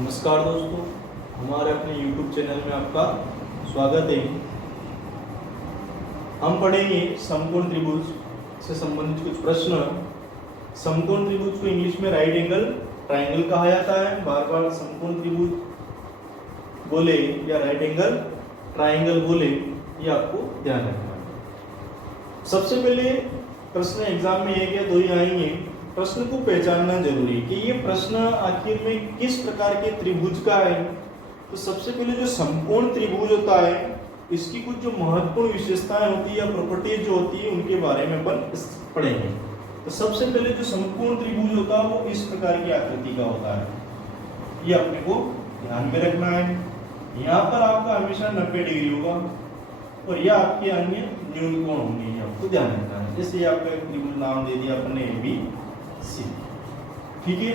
नमस्कार दोस्तों, हमारे अपने YouTube चैनल में आपका स्वागत है। हम पढ़ेंगे समकोण त्रिभुज से संबंधित कुछ प्रश्न। समकोण त्रिभुज को इंग्लिश में राइट एंगल ट्रायंगल कहा जाता है। बार बार समकोण त्रिभुज बोले या राइट एंगल ट्रायंगल बोले, ये आपको ध्यान रखना है। सबसे पहले प्रश्न एग्जाम में एक या दो ही आएंगे। प्रश्न को पहचानना जरूरी है कि ये प्रश्न आखिर में किस प्रकार के त्रिभुज का है। तो सबसे पहले जो समकोण त्रिभुज होता है, इसकी कुछ जो महत्वपूर्ण विशेषताएं होती है या प्रॉपर्टीज जो होती है, उनके बारे में अपन पढ़ेंगे। तो सबसे पहले जो समकोण त्रिभुज होता है वो इस प्रकार की आकृति का होता है। ये अपने को ध्यान में रखना है। यहाँ पर आपका हमेशा 90 डिग्री होगा और यह आपके अन्य न्यून कोण होंगे, ये आपको ध्यान रखना है। जैसे आपका एक त्रिभुज नाम दे दिया अपने ABC, ठीक है।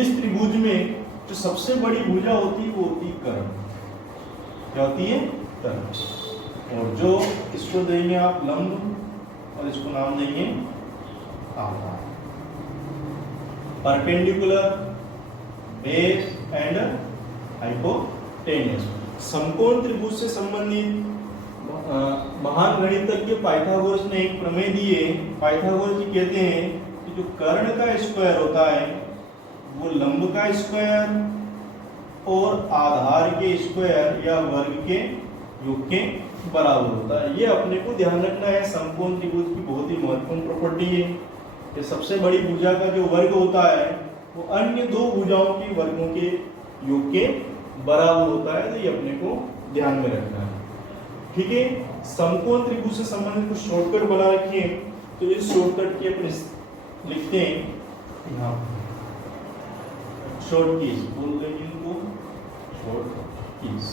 इस त्रिभुज में जो सबसे बड़ी भुजा होती है वो होती है कर्ण। क्या होती है? कर्ण। और जो इसको देंगे आप लंब और इसको नाम देंगे आधार। Perpendicular, base and hypotenuse. समकोण त्रिभुज से संबंधित महान गणितज्ञ पाइथागोरस ने एक प्रमेय दी है। पाइथागोरस जी कहते हैं कि जो कर्ण का स्क्वायर होता है वो लंब का स्क्वायर और आधार के स्क्वायर या वर्ग के योग के बराबर होता है। ये अपने को ध्यान रखना है। समकोण त्रिभुज की बहुत ही महत्वपूर्ण प्रॉपर्टी है कि सबसे बड़ी भुजा का जो वर्ग होता है वो अन्य दो भुजाओं के वर्गों के योग के बराबर होता है। तो ये अपने को ध्यान में रखना है, ठीक है। समकोण त्रिभुज से संबंधित कुछ शॉर्टकट बना रखिए। तो इस शॉर्टकट की अपने लिखते हैं यहाँ शॉर्ट कीज बोल देंगे इनको, शॉर्ट कीज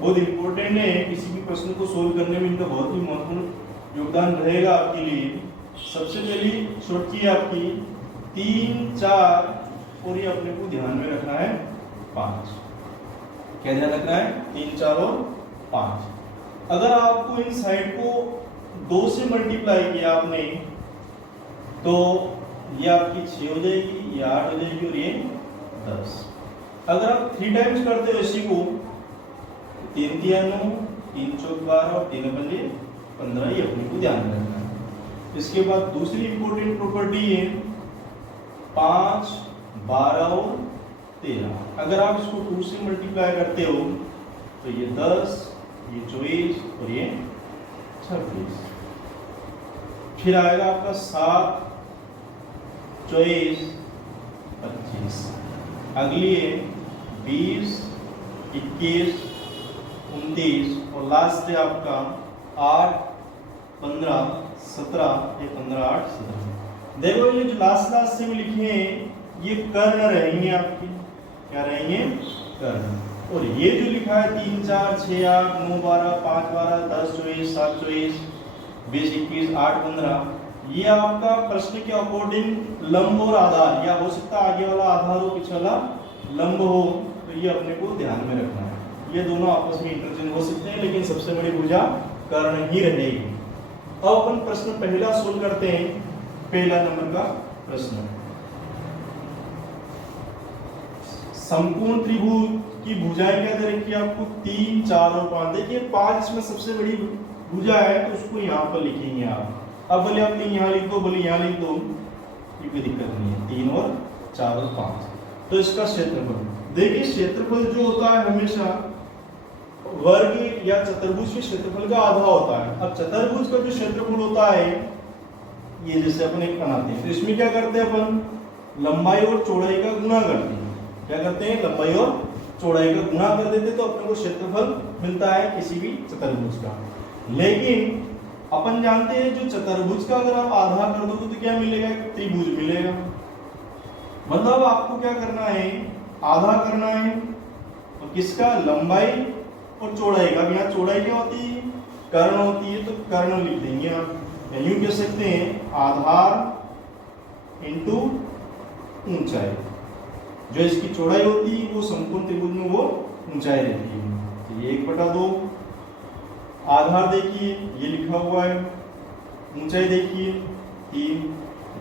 बहुत इंपॉर्टेंट है। किसी भी प्रश्न को सोल्व करने में इनका बहुत ही महत्वपूर्ण योगदान रहेगा आपके लिए। सबसे पहली शॉर्ट की आपकी 3, 4 और ये अपने को ध्यान में रखना है 5। क्या ध्यान रखना है? 3, 4 और 5। अगर आपको इन साइड को 2 से मल्टीप्लाई किया आपने तो ये आपकी 6 हो जाएगी, ये 8 हो जाएगी और ये 10। अगर आप 3 टाइम्स करते हो इसी को, 3 3 9, 3 4 12 और 3 5 15, ये अपने को ध्यान रखना है। इसके बाद दूसरी इंपॉर्टेंट प्रॉपर्टी है 5, 12 और 13। अगर आप इसको 2 से मल्टीप्लाई करते हो तो ये 10, ये 24 और ये 26। फिर आएगा आपका 7, 24, 25। अगली है 20, 21, 29 और लास्ट है आपका 8, 15, 17। ये 15, 8, 17। देखो ये जो लास्ट से में लिखे हैं ये कर्ण रहेंगे आपके। क्या रहेंगे? कर्ण। और ये जो लिखा है 3, 4, 6, 8, 9, 12, 5, 12, 10, 24, 7, 24, 20, 21, 8, 15, ये आपका प्रश्न के अकॉर्डिंग लंब और आधार, या हो सकता है आगे वाला आधार हो पीछे वाला लंब हो। तो ये अपने को ध्यान में रखना है। ये दोनों आपस में इंटरचेंज हो सकते हैं लेकिन सबसे बड़ी भुजा कर्ण ही रहेगी। अब अपन प्रश्न पहला सोल्व करते हैं। पहला नंबर का प्रश्न, समकोण त्रिभुज की भुजाएं क्या दे रखी है आपको? 3, 4 और 5। देखिए 5 इसमें सबसे बड़ी भुजा है तो उसको यहाँ पर लिखेंगे आप। अब बोले आप 3 यहाँ लिख दो, बोले यहाँ लिख दो, ये कोई दिक्कत नहीं है। 3 और 4 और 5। तो इसका क्षेत्रफल देखिए, क्षेत्रफल जो होता है हमेशा वर्ग या चतुर्भुज के क्षेत्रफल का आधा होता है। अब चतुर्भुज का जो क्षेत्रफल होता है ये जैसे अपन एक बनाते हैं तो इसमें क्या करते हैं अपन? लंबाई और चौड़ाई का गुणा करते हैं। क्या करते हैं? लंबाई और चौड़ाई का गुणा कर देते तो अपने को क्षेत्रफल मिलता है किसी भी चतुर्भुज का। लेकिन अपन जानते हैं जो चतुर्भुज का अगर आप आधा कर दोगे तो क्या मिलेगा? त्रिभुज मिलेगा। मतलब आपको क्या करना है? आधा करना है और किसका? लंबाई और चौड़ाई का। यहाँ चौड़ाई क्या होती है? कर्ण होती है, तो कर्ण लिख देंगे आप। यूं कह सकते हैं आधार इंटू ऊंचाई। जो इसकी चौड़ाई होती है वो समकोण त्रिभुज में वो ऊंचाई रहती है। तो ये 1/2। आधार देखिए ये लिखा हुआ है, ऊंचाई देखिए 3,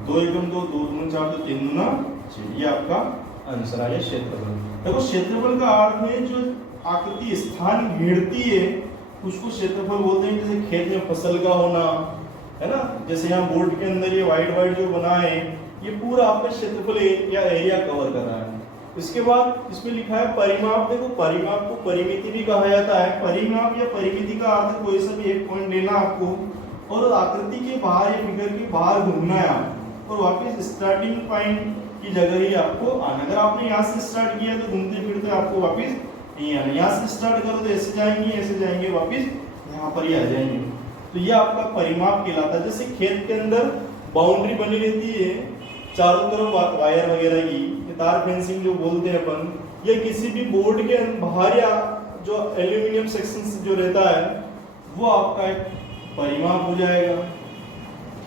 2 एकम 2, 2 दूनी 4, तो 3 दूना 6। ये आपका आंसर आ गया क्षेत्रफल। देखो क्षेत्रफल का अर्थ है जो आकृति स्थान घेरती है उसको क्षेत्रफल बोलते हैं। जैसे खेत में फसल का होना है ना, जैसे यहाँ बोर्ड के अंदर ये वाइट जो बना है ये पूरा आपका क्षेत्रफल या एरिया कवर कर रहा है। इसके बाद इसमें लिखा है परिमाप। देखो परिमाप को परिमिति भी कहा जाता है। परिमाप या परिमिति का अर्थ कोई सा भी एक पॉइंट लेना आपको और आकृति के बाहर या फिगर के बाहर घूमना है आपको और वापस स्टार्टिंग पॉइंट की जगह ही आपको आना। अगर आपने यहाँ से स्टार्ट किया तो घूमते फिरते आपको वापस नहीं आना। यहाँ से स्टार्ट करो तो ऐसे जाएंगे वापस यहाँ पर ही आ जाएंगे। तो ये आपका परिमाप कहलाता है। जैसे खेत के अंदर बाउंड्री बनी रहती है चारों तरफ वायर वगैरह की, तार फेंसिंग जो बोलते हैं अपन, या किसी भी बोर्ड के बाहर या जो एल्यूमिनियम सेक्शन जो रहता है वो आपका एक परिमाप हो जाएगा।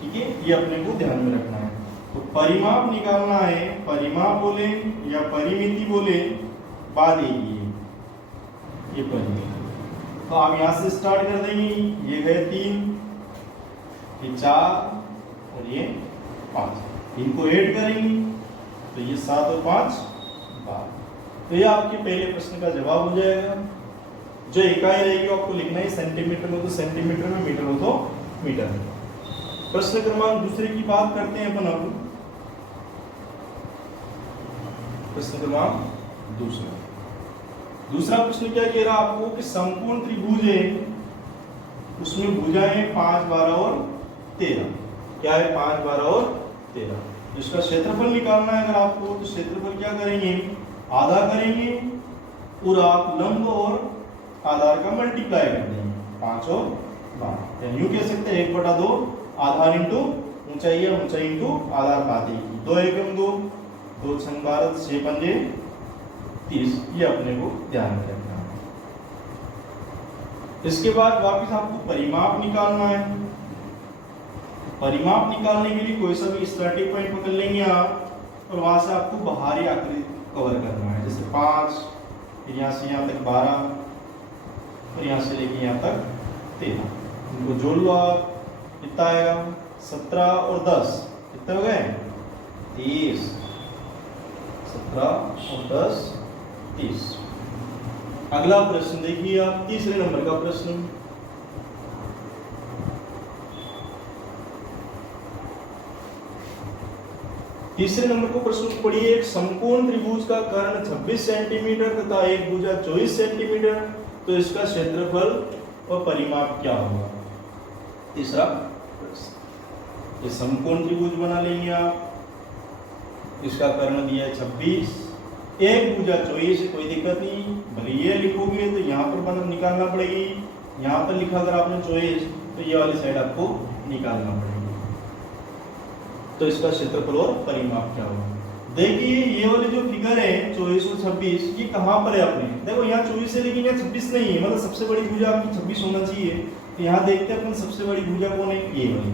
ठीक है, ये अपने को ध्यान में रखना है। तो परिमाप निकालना है, परिमाप बोले या परिमिति बोले बात यही है, ये परिमिति। तो आप यहाँ से स्टार्ट कर देंगे। ये गए 3, ये 4 और ये 5, इनको ऐड करेंगे तो ये 7 और 5 12। तो ये आपके पहले प्रश्न का जवाब हो जाएगा। जो इकाई रहेगी आपको लिखना है सेंटीमीटर में तो सेंटीमीटर में, मीटर हो तो मीटर में। प्रश्न क्रमांक दूसरे की बात करते हैं अपन अब। प्रश्न क्रमांक दूसरा प्रश्न क्या कह रहा आपको कि समकोण त्रिभुज है उसमें भुजाएं 5 12 और 13। क्या है 5 12 और 13। इसका क्षेत्रफल निकालना है अगर आपको तो क्षेत्रफल क्या करेंगे आधा करेंगे और आप लंब और आधार का मल्टीप्लाई कर देंगे 5 और 12। यानी यूं कह सकते हैं 1/2 आधार इंटू ऊंचाई या ऊंचाई इंटू आधार पाते 2 एकम 2 2 छंग 12 6 पंजे 30। ये अपने को ध्यान में रखना है। इसके बाद वापस आपको परिमाप निकालना है। परिमाप निकालने के लिए कोई सा भी स्टार्टिंग पॉइंट पकड़ लेंगे आप और वहां से आपको बाहरी आकृति कवर करना है। जैसे 5, फिर यहाँ से यहाँ तक 12 और यहाँ से लेके यहाँ तक 13। इनको जोड़ लो आप, कितना आएगा 17 और 10 कितने हो गए 30। 17 और 10 30। अगला प्रश्न देखिए आप, तीसरे नंबर का प्रश्न। तीसरे नंबर को प्रश्न पढ़िए। एक समकोण त्रिभुज का कर्ण 26 सेंटीमीटर तथा एक भुजा 24 सेंटीमीटर, तो इसका क्षेत्रफल और परिमाप क्या होगा। तीसरा प्रश्न, ये समकोण त्रिभुज बना लेंगे आप। इसका कर्ण दिया है 26, एक भुजा 24, कोई दिक्कत नहीं। भले ये लिखोगे तो यहाँ पर निकालना पड़ेगी, यहाँ पर लिखा अगर आपने 24 तो ये वाली साइड आपको निकालना पड़ेगी। तो इसका क्षेत्रफल और परिमाप क्या होगा। देखिए ये वाली जो फिगर है 24 और 26 ये कहाँ पर है अपने, देखो यहाँ 24 है लेकिन यहाँ 26 नहीं है, मतलब सबसे बड़ी भुजा आपकी 26 होना चाहिए। तो यहाँ देखते हैं अपन सबसे बड़ी भुजा कौन है, ये वाली।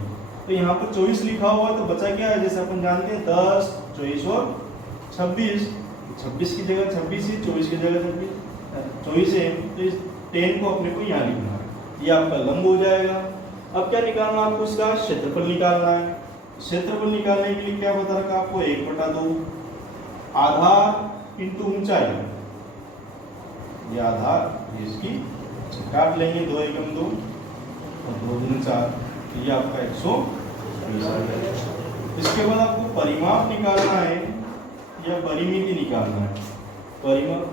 तो यहाँ पर 24 लिखा हुआ है तो बचा क्या है, जैसे अपन जानते हैं 10 24 और 26, 26 की जगह 26 है, 24 की जगह 24 है। तो इस 10 को अपने को यहाँ लिखना है, ये आपका लंब हो जाएगा। अब क्या निकालना आपको, इसका क्षेत्रफल निकालना है। क्षेत्रफल निकालने के लिए क्या बता रखा आपको 1/2 आधार इंटू ऊंचाई, ये आधार इसकी काट लेंगे 2 एकम 2 और 2 दूनी 4, तो ये आपका 120। इसके बाद आपको परिमाप निकालना है या परिमिति निकालना है। परिमाप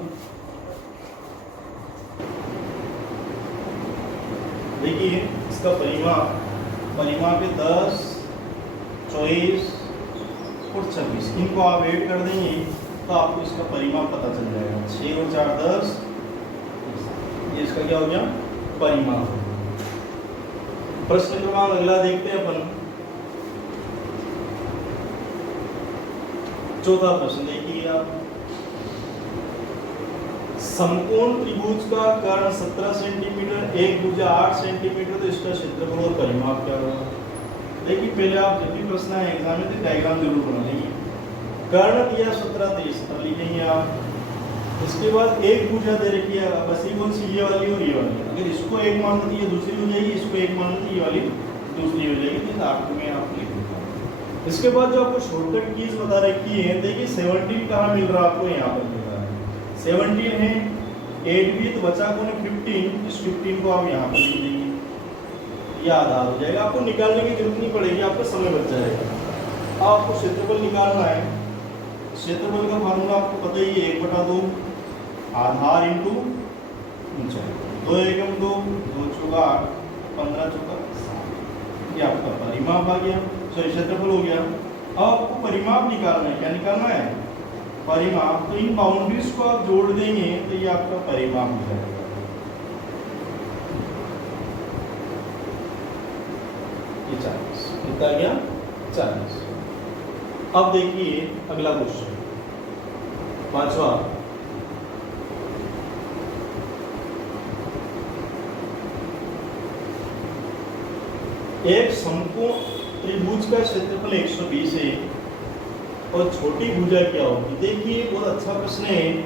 देखिए इसका परिमाप है 10 24 और 26, इनको आप ऐड कर देंगे तो आपको इसका परिमाप पता चल जाएगा। 6 और 4 10, ये इसका क्या हो गया परिमाप। प्रश्न क्रमांक अगला देखते हैं अपन। चौथा प्रश्न देखिए आप, समकोण त्रिभुज का कर्ण 17 सेंटीमीटर, एक भुजा 8 सेंटीमीटर, तो इसका क्षेत्रफल और परिमाप क्या होगा। देखिए पहले आप जब भी प्रश्न है एग्जाम में तो डायग्राम जरूर बना लेंगे। कर्ण दिया 17 23 तब लिखेंगे आप। इसके बाद एक भुजा दे रखी है, बस ये कौन सी, ये वाली और ये वाली। अगर इसको एक मान लो तो ये दूसरी हो जाएगी, इसको एक मान लो तो ये वाली दूसरी हो जाएगी। तो आखिर में आप लिख देते हैं इसके बाद जो आपको शॉर्टकट कीज बता रखी है, देखिए 17 कहाँ मिल रहा है आपको, यहाँ पर मिल रहा है 17 है, 8 भी तो बचा कौन है 15, इस 15 को आप यहाँ पर लिख देंगे, ये आधार हो जाएगा। आपको निकालने की जरूरत नहीं पड़ेगी, आपका समय बच जाएगा। आपको क्षेत्रफल निकालना है, क्षेत्रफल का फार्मूला आपको पता ही है, 1/2 आधार इंटू ऊंचाई, 2 एकम 2, 2 चौका 8, 15 चौका 7, ये आपका परिमाप आ गया, सॉरी क्षेत्रफल हो गया। अब आपको परिमाप निकालना है, क्या निकालना है परिमाप, तो इन बाउंड्रीज को आप जोड़ देंगे तो ये आपका परिमाप हो जाएगा। ये 40 कितना गया 40। अब देखिए अगला क्वेश्चन, पांचवा, एक समकोण त्रिभुज का क्षेत्रफल 120 है और छोटी भुजा क्या होगी। देखिए बहुत अच्छा प्रश्न है,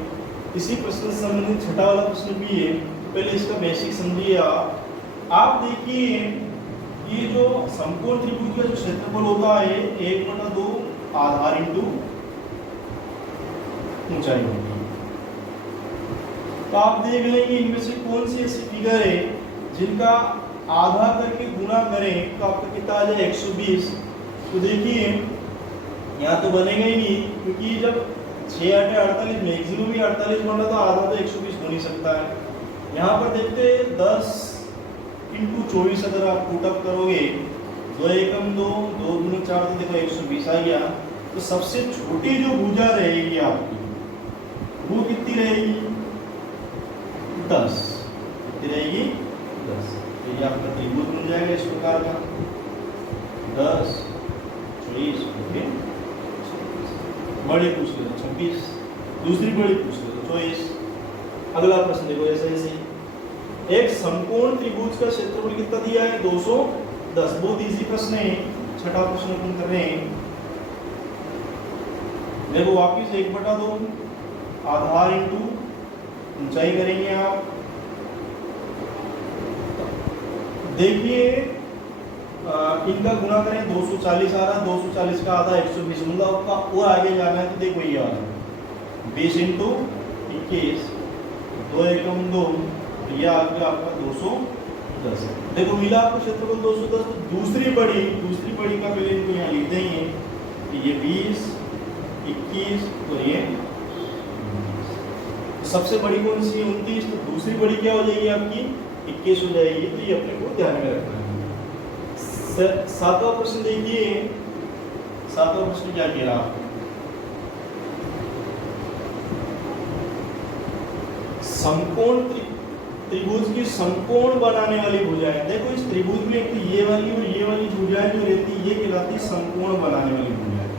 इसी प्रश्न से संबंधित छठा वाला प्रश्न भी है, तो पहले इसका बेसिक समझिए। आप देखिए ये जो समकोण त्रिभुज का जो क्षेत्रफल होता है 1/2 आधार इंटू ऊंचाई होगी। तो आप देख लेंगे इनमें से कौन सी ऐसी फिगर है जिनका आधा करके गुणा करें तो आपका कितना आ जाए 120। तो देखिए यहाँ तो बनेगा ही नहीं, क्योंकि जब 6 8 48 मैक्सिमम ही 48 बन रहा, तो आधा तो 120 हो नहीं सकता है। यहाँ पर देखते 10 × 24 अगर आप पुटअप करोगे, 2 एकम 2, 2 दूनी 4, तो देखो 120 आ गया। तो सबसे छोटी जो भुजा रहेगी आपकी वो कितनी रहेगी 10, कितनी रहेगी 10। ये आपका त्रिभुज बन जाएगा इस प्रकार का 10 20 बड़ी पूछ लो 26, दूसरी बड़ी पूछ लो 24। अगला प्रश्न देखो ऐसे ऐसे एक समकोण त्रिभुज का क्षेत्रफल कितना दिया है 210। बहुत इजी प्रश्न है, छठा प्रश्न अपन कर रहे हैं। देखो वापिस 1/2 आधार इंटू ऊंचाई करेंगे आप। देखिए इनका गुना करें 240 आ रहा है, 240 का आधा 120, मतलब आपका और आगे जाना है तो देखो ये आ रहा है 20 × 21, 2 एकम 2, ये आ गया आपका 210। देखो मिला आपको क्षेत्रफल 210। तो दूसरी बड़ी का पहले इनको यहाँ लिख देंगे कि ये 20 21 और ये 29। सबसे बड़ी कौन सी 29, तो दूसरी बड़ी क्या हो जाएगी आपकी 21 हो जाएगी। तो ये अपने को ध्यान में रखना है। सातवां प्रश्न देखिए, सातवां प्रश्न क्या कह रहा है, समकोण त्रिभुज की समकोण बनाने वाली भुजाएं। देखो इस त्रिभुज में एक ये वाली और ये वाली भुजाएं जो रहती है ये कहलाती है समकोण बनाने वाली भुजाएं।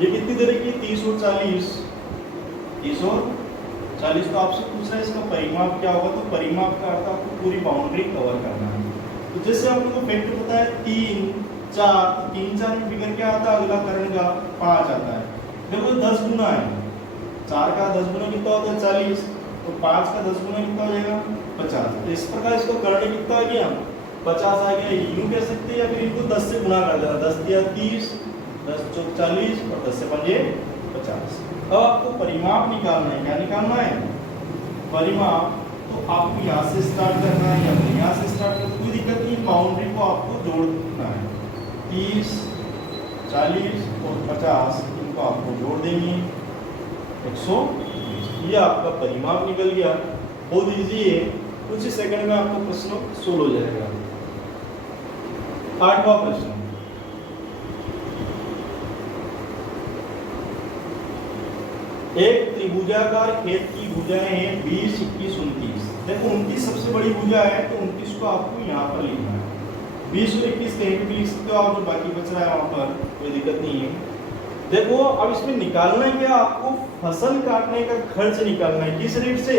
ये कितनी तरह की 30 और 40, 30 और 40। तो आपसे पूछ रहा है इसका परिमाप क्या होगा, तो परिमाप का अर्थ आपको पूरी बाउंड्री कवर करना है। तो जैसे आप लोगों को फैक्टर पता है 3 4, 3 4 में फिगर क्या आता है, अगला करण का 5 आता है। देखो 10 गुना है, 4 का 10 गुना कितना होता है 40, तो 5 का 10 गुना कितना हो जाएगा 50। तो इस प्रकार इसको करण कितना आ गया 50 आ गया। यूं कह सकते हैं या फिर इनको 10 से गुणा कर देना, 10 दिया 30, 10 चौक 40 और 10 से 5 50। अब आपको परिमाप निकालना है, क्या निकालना है परिमाप। तो आपको यहाँ से स्टार्ट करना है या फिर यहाँ से स्टार्ट करना, कोई दिक्कत नहीं, बाउंड्री को आपको जोड़ना है। 30 40 और 50 इनको आपको जोड़ देंगे 120। ये आपका परिमाप निकल गया। बहुत इजी है, कुछ ही सेकंड में आपका प्रश्न सोल्व हो जाएगा। 8वां प्रश्न, एक त्रिभुजाकार खेत की भुजाएं हैं 20 21 29। देखो 29 सबसे बड़ी भुजा है, तो 29 को आपको यहाँ पर लिखना है। 20 और 21 कहीं भी लिख सकते हो आप, जो बाकी बच रहा है वहां पर कोई दिक्कत नहीं है। देखो अब इसमें निकालना है क्या, आपको फसल काटने का खर्च निकालना है। किस रेट से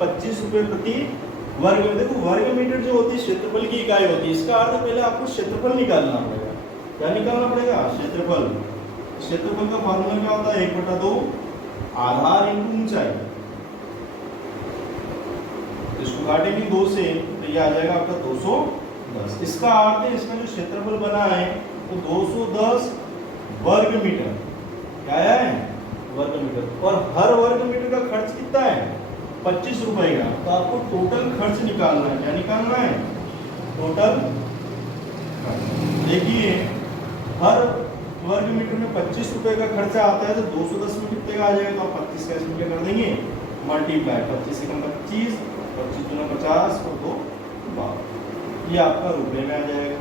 25 रुपए प्रति वर्ग मीटर। देखो वर्ग मीटर जो होती है क्षेत्रफल की इकाई होती है, इसका अर्थ पहले आपको क्षेत्रफल निकालना पड़ेगा। क्या निकालना पड़ेगा क्षेत्रफल। क्षेत्रफल का फॉर्मूला क्या होता है 1/2 आधार इंटू ऊंचाई। इसको काटेंगे 2 से तो ये आ जाएगा आपका 210। इसका अर्थ है इसका जो क्षेत्रफल बना है वो 210 वर्ग मीटर, क्या है वर्ग मीटर, और हर वर्ग मीटर का खर्च कितना है 25 रुपए का। तो आपको टोटल खर्च निकालना है, क्या निकालना है टोटल खर्च। देखिए हर वर्ग मीटर में 25 रुपए का खर्चा आता है, तो 210 में कितने का आ जाएगा, तो आप 25 का इसमें क्या कर देंगे मल्टीप्लाई, 25 से कम 25, 25 दूना 50 और 2 12, ये आपका रुपए में आ जाएगा।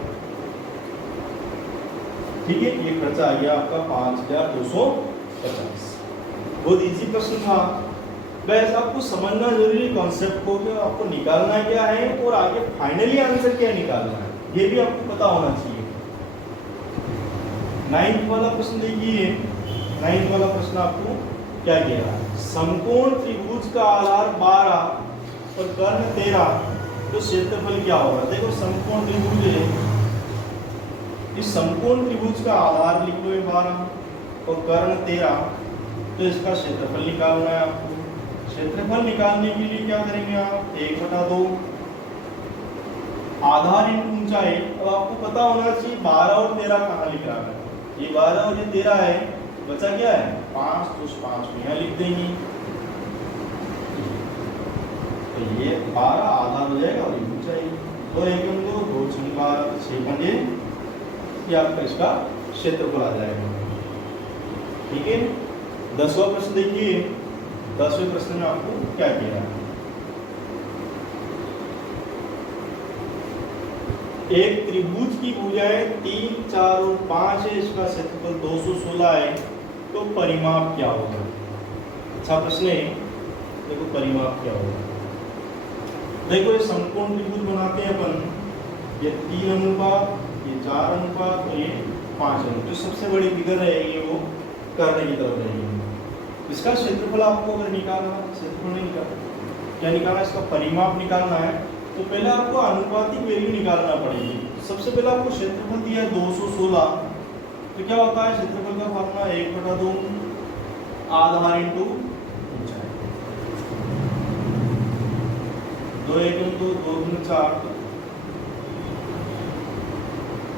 ठीक है, ये खर्चा आ गया आपका 5250। बहुत इजी प्रश्न था, बस आपको समझना जरूरी कॉन्सेप्ट को कि आपको निकालना क्या है और आगे फाइनली आंसर क्या निकालना है, ये भी आपको पता होना चाहिए। 9th वाला प्रश्न देखिए, 9th वाला प्रश्न आपको क्या कह रहा है, समकोण त्रिभुज का आधार 12 और कर्ण 13, तो क्षेत्रफल क्या होगा। देखो समकोण त्रिभुज है, इस समकोण त्रिभुज का आधार लिख लो 12 और कर्ण 13, तो इसका क्षेत्रफल निकालना है आपको। क्षेत्रफल निकालने के लिए क्या करेंगे आप 1/2 आधार इंटू ऊंचाई। अब आपको पता होना चाहिए 12 और 13 कहाँ लिख रहा है, ये 12 और ये 13 है, बचा क्या है 5, तो उस 5 को यहाँ लिख देंगे, तो ये 12 आधार हो जाएगा और ये ऊंचाई, 2 1 2 2 6 12 6 5 ये आपका इसका क्षेत्रफल आ जाएगा। ठीक है, 10वां प्रश्न देखिए, 10वें प्रश्न में आपको क्या कह रहा है, एक त्रिभुज की भुजाएं 3, 4 और 5 है, इसका क्षेत्रफल 216 है, तो परिमाप क्या होगा। अच्छा प्रश्न है, देखो परिमाप क्या होगा। देखो ये समकोण त्रिभुज बनाते हैं अपन, ये 3 अनुपात, ये 4 अनुपात और ये 5 अनुपात, तो सबसे बड़ी फिगर रहेगी वो करने की तरफ रहेगी। इसका क्षेत्रफल आपको अगर निकालना, क्षेत्रफल नहीं निकालना, क्या निकालना, इसका परिमाप निकालना है, तो पहले आपको अनुपातिक वैल्यू निकालना पड़ेगी। सबसे पहले आपको क्षेत्रफल दिया है 216, तो क्या होता है क्षेत्रफल का फॉर्मूला 1/2 आधार इंटू ऊंचाई, 2 1 2 2 2 4,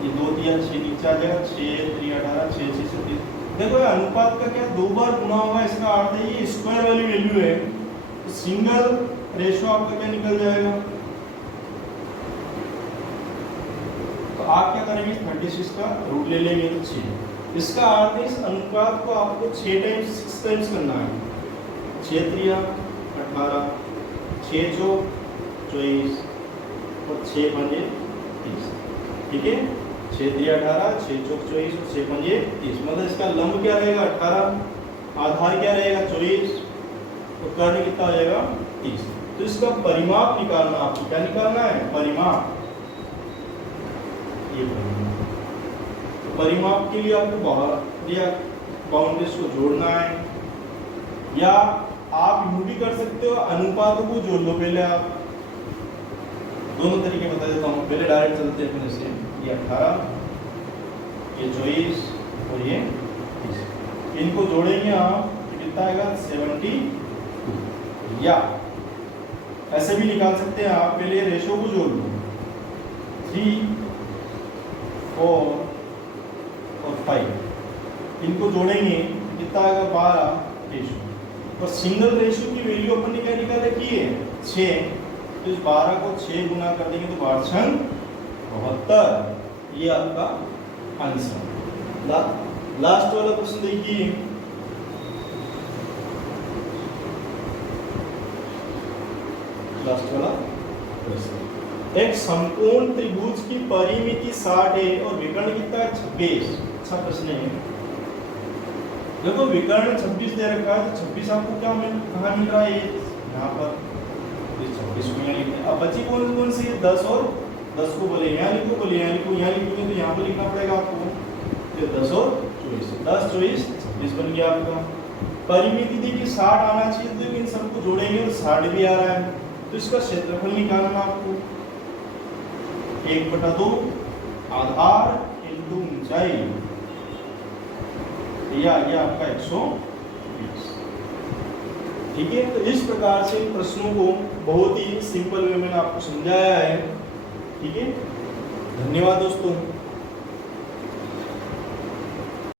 ये 2 दिया 6 नीचे आ जाएगा, 6 3 18 6 6 36। देखो ये अनुपात का क्या 2 बार गुना होगा, इसका अर्थ है ये स्क्वायर वाली वैल्यू है, तो सिंगल रेशो आपका क्या निकल जाएगा। तो आप क्या करेंगे 36 का रूट ले लेंगे तो 6, इसका अर्थ है इस अनुपात को आपको 6 टाइम्स करना है, 6 3 18 6 चौक 24 और 6 5 30। ठीक है, 6 3 18 6 चौक 24 और 6 5 30, मतलब इसका लंब क्या रहेगा 18, आधार क्या रहेगा 24 और कर्ण कितना हो जाएगा 30। तो इसका परिमाप निकालना, आपको क्या निकालना है परिमाप, ये परिमाप के लिए आपको बाहर या बाउंड्रीज को जोड़ना है, या आप यूं भी कर सकते हो अनुपातों को जोड़ लो पहले आप, दोनों तरीके बता देता हूँ। पहले डायरेक्ट चलते हैं अपने से, ये 18 ये 24 और ये 30, इनको जोड़ेंगे आप कितना आएगा 72, या ऐसे भी निकाल सकते हैं आप, पहले रेशो को जोड़ लो 3 4 और 5, इनको जोड़ेंगे कितना आएगा 12 रेशो, और सिंगल रेशो की वैल्यू अपन ने क्या निकाल रखी है 6, तो इस 12 को 6 गुना कर देंगे तो 12 6 72, ये आपका आंसर। लास्ट वाला प्रश्न देखिए, लास्ट वाला प्रश्न, एक समकोण त्रिभुज की परिमिति 60 है और विकर्ण कितना है 26। अच्छा प्रश्न है, देखो विकर्ण 26 दे रखा है, तो 26 आपको क्या कहाँ मिल रहा है, यहाँ पर 26 को यहाँ लिखते हैं। अब बची कौन कौन सी 10 और 10 को बोले यहाँ लिखो, बोले यहाँ लिखो, यहाँ लिखोगे तो यहाँ पर लिखना पड़ेगा आपको, फिर 10 और 24, 10 24 26 बन गया आपका। परिमिति देखिए 60 आना चाहिए, तो इन सबको जोड़ेंगे तो 60 भी आ रहा है, तो इसका क्षेत्रफल निकालना आपको 1/2 आधार इंटू ऊंचाई, ये आ गया आपका 120। ठीक है, तो इस प्रकार से इन प्रश्नों को बहुत ही सिंपल वे में आपको समझाया है। ठीक है, धन्यवाद दोस्तों।